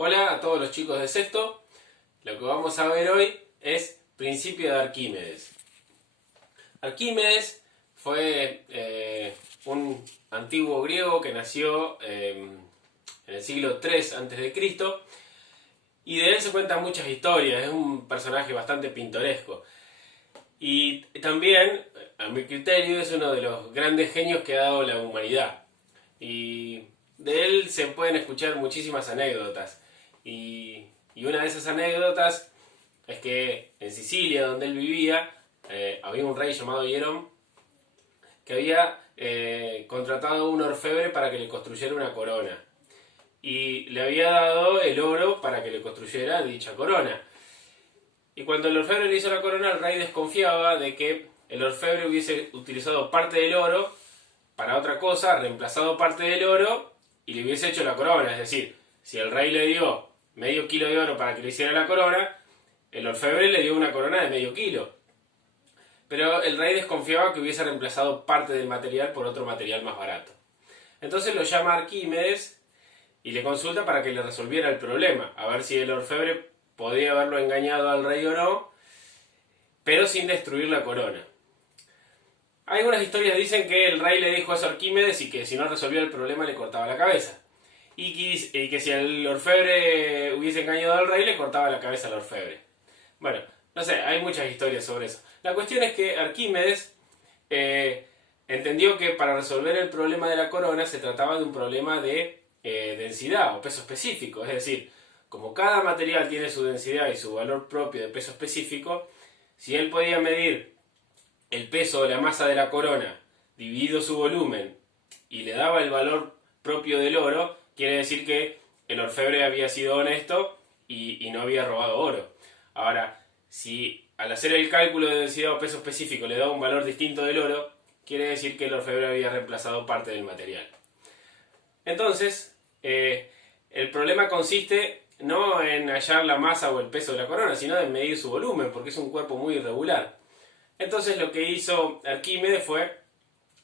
Hola a todos los chicos de sexto. Lo que vamos a ver hoy es principio de Arquímedes. Arquímedes fue un antiguo griego que nació en el siglo III a.C. y de él se cuentan muchas historias. Es un personaje bastante pintoresco. Y también, a mi criterio, es uno de los grandes genios que ha dado la humanidad. Y de él se pueden escuchar muchísimas anécdotas. Y una de esas anécdotas es que en Sicilia, donde él vivía, había un rey llamado Hierón que había contratado a un orfebre para que le construyera una corona. Y le había dado el oro para que le construyera dicha corona. Y cuando el orfebre le hizo la corona, el rey desconfiaba de que el orfebre hubiese utilizado parte del oro para otra cosa, reemplazado parte del oro y le hubiese hecho la corona. Es decir, si el rey le dio medio kilo de oro para que le hiciera la corona, el orfebre le dio una corona de medio kilo. Pero el rey desconfiaba que hubiese reemplazado parte del material por otro material más barato. Entonces lo llama Arquímedes y le consulta para que le resolviera el problema, a ver si el orfebre podía haberlo engañado al rey o no, pero sin destruir la corona. Algunas historias dicen que el rey le dijo eso a Arquímedes y que si no resolvía el problema le cortaba la cabeza. Y que si el orfebre hubiese engañado al rey le cortaba la cabeza al orfebre. Bueno, no sé, hay muchas historias sobre eso. La cuestión es que Arquímedes entendió que para resolver el problema de la corona se trataba de un problema de densidad o peso específico. Es decir, como cada material tiene su densidad y su valor propio de peso específico, si él podía medir el peso de la masa de la corona dividido su volumen y le daba el valor propio del oro, quiere decir que el orfebre había sido honesto y no había robado oro. Ahora, si al hacer el cálculo de densidad o peso específico le daba un valor distinto del oro, quiere decir que el orfebre había reemplazado parte del material. Entonces, el problema consiste no en hallar la masa o el peso de la corona, sino en medir su volumen, porque es un cuerpo muy irregular. Entonces lo que hizo Arquímedes fue,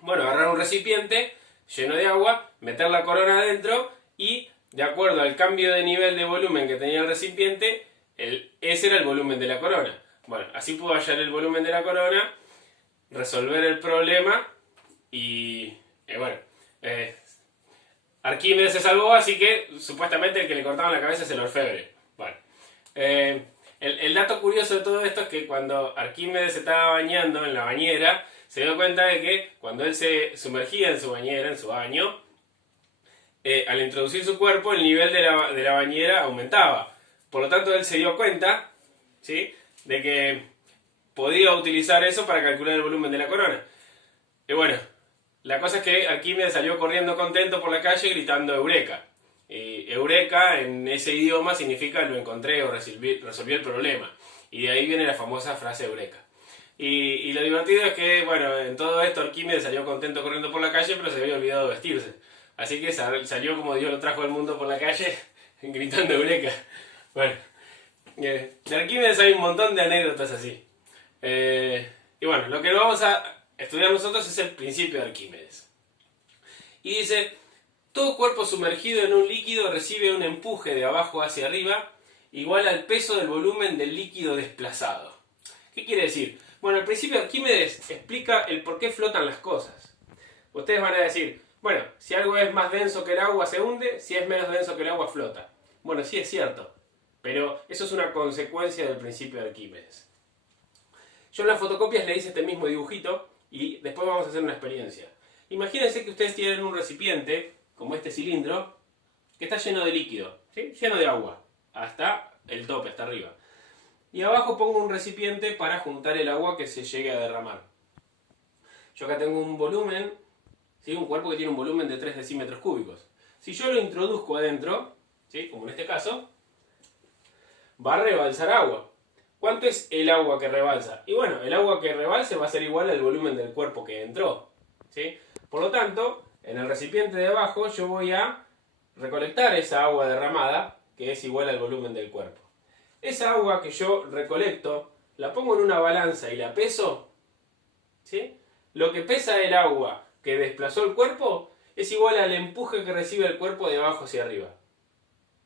agarrar un recipiente lleno de agua, meter la corona adentro y, de acuerdo al cambio de nivel de volumen que tenía el recipiente, ese era el volumen de la corona. Bueno, así pudo hallar el volumen de la corona, resolver el problema y, Arquímedes se salvó, así que supuestamente el que le cortaban la cabeza es el orfebre. Bueno, el dato curioso de todo esto es que cuando Arquímedes se estaba bañando en la bañera, se dio cuenta de que cuando él se sumergía en su bañera, en su baño, al introducir su cuerpo, el nivel de la bañera aumentaba. Por lo tanto, él se dio cuenta, ¿sí?, de que podía utilizar eso para calcular el volumen de la corona. Y bueno, la cosa es que Arquímedes salió corriendo contento por la calle gritando Eureka. Eureka en ese idioma significa lo encontré o resolví el problema. Y de ahí viene la famosa frase Eureka. Y lo divertido es que, en todo esto Arquímedes salió contento corriendo por la calle, pero se había olvidado de vestirse. Así que salió como Dios lo trajo al mundo por la calle, gritando Eureka. Bueno, de Arquímedes hay un montón de anécdotas así. Lo que vamos a estudiar nosotros es el principio de Arquímedes. Y dice: todo cuerpo sumergido en un líquido recibe un empuje de abajo hacia arriba igual al peso del volumen del líquido desplazado. ¿Qué quiere decir? Bueno, el principio de Arquímedes explica el por qué flotan las cosas. Ustedes van a decir, si algo es más denso que el agua se hunde, si es menos denso que el agua flota. Bueno, sí es cierto, pero eso es una consecuencia del principio de Arquímedes. Yo en las fotocopias le hice este mismo dibujito y después vamos a hacer una experiencia. Imagínense que ustedes tienen un recipiente, como este cilindro, que está lleno de líquido, ¿sí?, lleno de agua, hasta el tope, hasta arriba. Y abajo pongo un recipiente para juntar el agua que se llegue a derramar. Yo acá tengo un volumen, ¿sí?, un cuerpo que tiene un volumen de 3 decímetros cúbicos. Si yo lo introduzco adentro, ¿sí?, como en este caso, va a rebalsar agua. ¿Cuánto es el agua que rebalsa? Y el agua que rebalse va a ser igual al volumen del cuerpo que entró, ¿sí? Por lo tanto, en el recipiente de abajo yo voy a recolectar esa agua derramada, que es igual al volumen del cuerpo. Esa agua que yo recolecto, la pongo en una balanza y la peso, ¿sí? Lo que pesa el agua que desplazó el cuerpo es igual al empuje que recibe el cuerpo de abajo hacia arriba,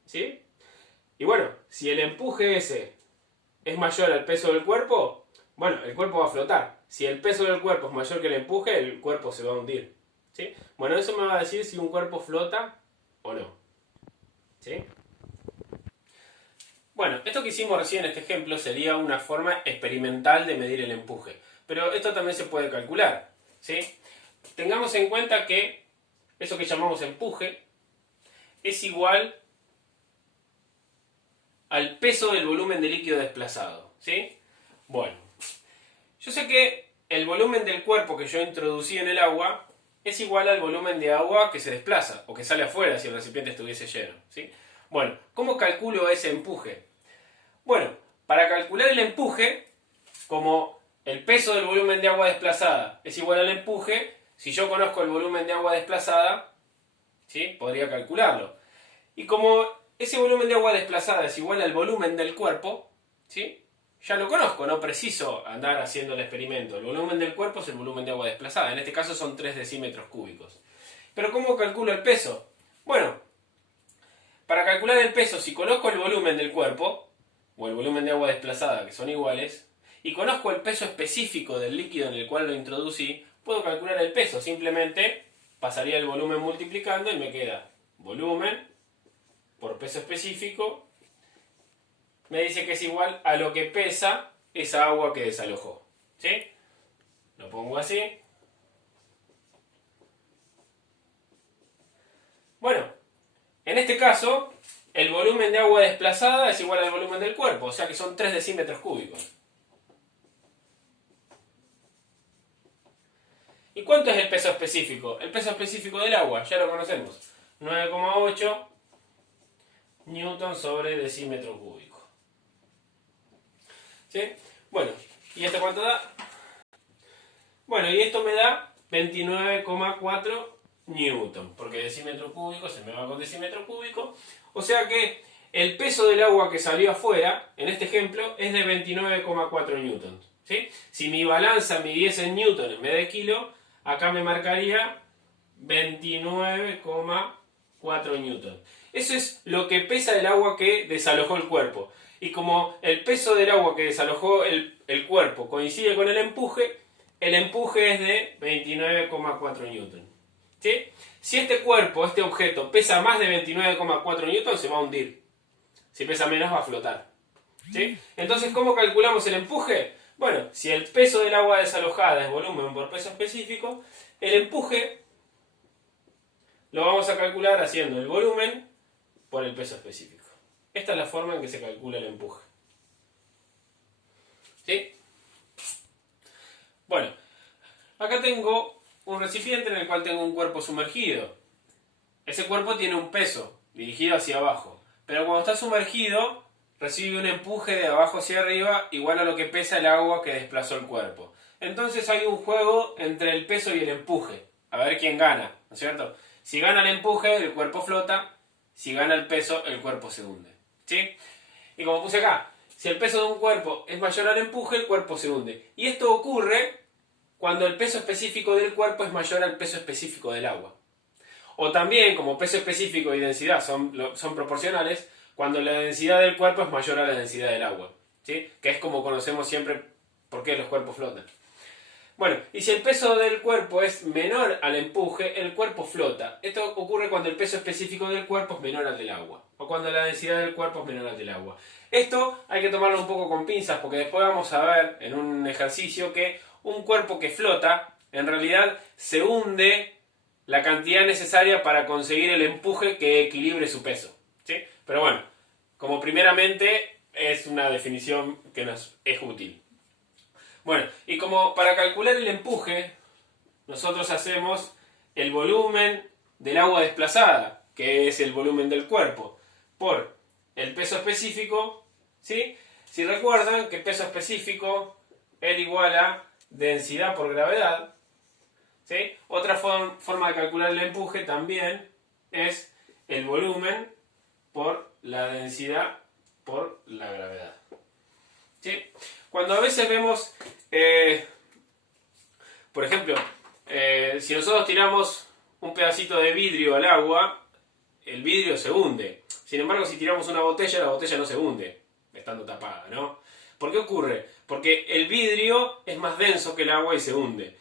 ¿sí? Y bueno, si el empuje ese es mayor al peso del cuerpo, bueno, el cuerpo va a flotar. Si el peso del cuerpo es mayor que el empuje, el cuerpo se va a hundir. ¿Sí? Bueno, eso me va a decir si un cuerpo flota o no. ¿Sí? Bueno, esto que hicimos recién en este ejemplo sería una forma experimental de medir el empuje. Pero esto también se puede calcular. ¿Sí? Tengamos en cuenta que eso que llamamos empuje es igual al peso del volumen de líquido desplazado. ¿Sí? Bueno, yo sé que el volumen del cuerpo que yo introducí en el agua es igual al volumen de agua que se desplaza o que sale afuera si el recipiente estuviese lleno. ¿Sí? Bueno, ¿cómo calculo ese empuje? Bueno, para calcular el empuje, como el peso del volumen de agua desplazada es igual al empuje, si yo conozco el volumen de agua desplazada, ¿sí? Podría calcularlo. Y como ese volumen de agua desplazada es igual al volumen del cuerpo, ¿sí? Ya lo conozco, no preciso andar haciendo el experimento. El volumen del cuerpo es el volumen de agua desplazada. En este caso son 3 decímetros cúbicos. Pero ¿cómo calculo el peso? Bueno, para calcular el peso, si conozco el volumen del cuerpo, o el volumen de agua desplazada, que son iguales, y conozco el peso específico del líquido en el cual lo introducí, puedo calcular el peso. Simplemente pasaría el volumen multiplicando y me queda volumen por peso específico. Me dice que es igual a lo que pesa esa agua que desalojó. ¿Sí? Lo pongo así. Bueno, en este caso, el volumen de agua desplazada es igual al volumen del cuerpo, o sea que son 3 decímetros cúbicos. ¿Y cuánto es el peso específico? El peso específico del agua, ya lo conocemos. 9,8 newton sobre decímetro cúbico. ¿Sí? Bueno, ¿y esto cuánto da? Bueno, y esto me da 29,4 newton, porque decímetro cúbico se me va con decímetro cúbico. O sea que el peso del agua que salió afuera, en este ejemplo, es de 29,4 newtons. ¿Sí? Si mi balanza midiese en newton en vez de kilo, acá me marcaría 29,4 newtons. Eso es lo que pesa el agua que desalojó el cuerpo. Y como el peso del agua que desalojó el cuerpo coincide con el empuje es de 29,4 newton. ¿Sí? Si este cuerpo, este objeto, pesa más de 29,4 newton, se va a hundir. Si pesa menos, va a flotar. ¿Sí? Entonces, ¿cómo calculamos el empuje? Bueno, si el peso del agua desalojada es volumen por peso específico, el empuje lo vamos a calcular haciendo el volumen por el peso específico. Esta es la forma en que se calcula el empuje. ¿Sí? Bueno, acá tengo un recipiente en el cual tengo un cuerpo sumergido. Ese cuerpo tiene un peso dirigido hacia abajo, pero cuando está sumergido recibe un empuje de abajo hacia arriba igual a lo que pesa el agua que desplazó el cuerpo. Entonces hay un juego entre el peso y el empuje, a ver quién gana, ¿no es cierto? Si gana el empuje, el cuerpo flota; si gana el peso, el cuerpo se hunde. ¿Sí? Y como puse acá, si el peso de un cuerpo es mayor al empuje, el cuerpo se hunde. Y esto ocurre cuando el peso específico del cuerpo es mayor al peso específico del agua. O también, como peso específico y densidad son proporcionales, cuando la densidad del cuerpo es mayor a la densidad del agua. ¿Sí? Que es como conocemos siempre por qué los cuerpos flotan. Bueno, y si el peso del cuerpo es menor al empuje, el cuerpo flota. Esto ocurre cuando el peso específico del cuerpo es menor al del agua, o cuando la densidad del cuerpo es menor al del agua. Esto hay que tomarlo un poco con pinzas, porque después vamos a ver en un ejercicio que un cuerpo que flota, en realidad se hunde la cantidad necesaria para conseguir el empuje que equilibre su peso. ¿Sí? Pero bueno, como primeramente es una definición que nos es útil. Bueno, y como para calcular el empuje, nosotros hacemos el volumen del agua desplazada, que es el volumen del cuerpo, por el peso específico, ¿sí? Si recuerdan que peso específico era igual a densidad por gravedad, ¿sí? Otra forma de calcular el empuje también es el volumen por la densidad por la gravedad. ¿Sí? Cuando a veces vemos, por ejemplo, si nosotros tiramos un pedacito de vidrio al agua, el vidrio se hunde. Sin embargo, si tiramos una botella, la botella no se hunde, estando tapada, ¿no? ¿Por qué ocurre? Porque el vidrio es más denso que el agua y se hunde.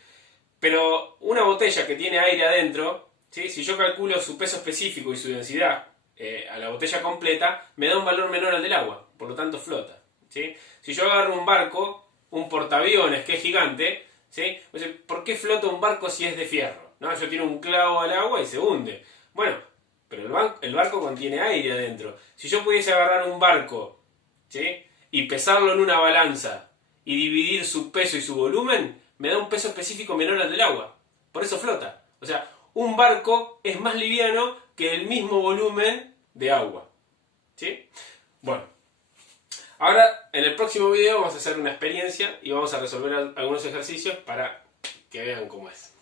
Pero una botella que tiene aire adentro, ¿sí? Si yo calculo su peso específico y su densidad a la botella completa, me da un valor menor al del agua, por lo tanto flota, ¿sí? Si yo agarro un barco, un portaaviones que es gigante, ¿sí? ¿Por qué flota un barco si es de fierro? ¿No? Yo tiro un clavo al agua y se hunde. Bueno, pero el barco contiene aire adentro. Si yo pudiese agarrar un barco, ¿sí? Y pesarlo en una balanza y dividir su peso y su volumen, me da un peso específico menor al del agua. Por eso flota. O sea, un barco es más liviano que el mismo volumen de agua. ¿Sí? Bueno, ahora en el próximo video vamos a hacer una experiencia y vamos a resolver algunos ejercicios para que vean cómo es.